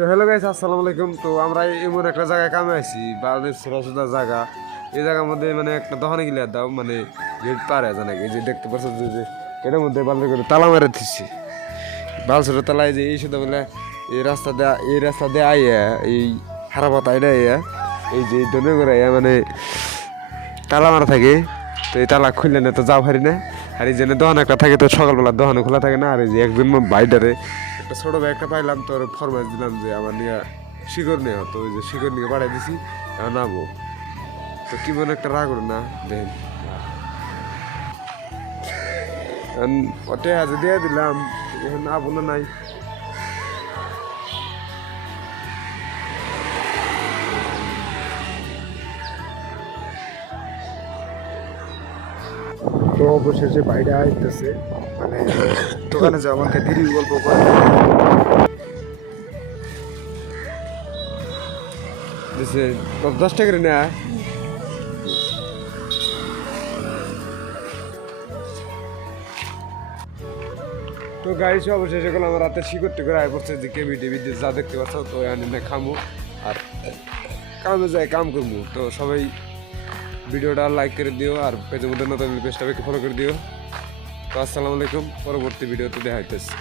তো hello guys, আসসালামু আলাইকুম। তো আমরা এমন একটা জায়গায় কামে আছি, বাংলাদেশ ছোটা জায়গা। এই জায়গার মধ্যে মানে একটা দোকানে গেলে দাও মানে গেট পারে জানা এই যে দেখতে পাচ্ছ যে এটার মধ্যে বালতি করে তালা মেরে দিচ্ছি। বালসুরের তালায় যে এই শুধু বলে এই রাস্তা দিয়ে আইয়া এই হারা পাতা এটা আইয়া এই যে দনে করে আইয়া মানে তালা মারা থাকে। তো এই তালা খুললে না তো যাও পারি না। আর এই জন্য দোকান একটা থাকে, তো সকালবেলা দোকানে খোলা থাকে না। আর এই যে একজন বাইডারে একটা ছোট ব্যাগটা পাইলাম, তো ফরমাইশ দিলাম যে আমার নিয়ে শিকড় নেওয়া। তো ওই যে শিকড় নিয়ে পাঠাই দিছি, এখন নাবো। তো কি মনে একটা রাগ না দেখেন, ওটাই আজ দিয়ে দিলাম, এখন আবো না নাই। তো অবশেষে বাইরে আসতেছে, মানে দোকানে যাওয়া আমাকে দেরি গল্প করে দিছে 10 টাকা করে না। তো গাড়ি সব অবশেষে গেলাম, আমার রাতে শিকড়টি করে আয় পড়ছে যে কেবি টিভি যা দেখতে পাচ্ছ। তো এখানে না খামো আর কামে যাই কাম করবো। তো সবাই ভিডিওটা লাইক করে দিও, আর পেজের মধ্যে নতুন পেজটাকে ফলো করে দিও। তো আসসালামু আলাইকুম, পরবর্তী ভিডিওতে দেখা হইতেছে।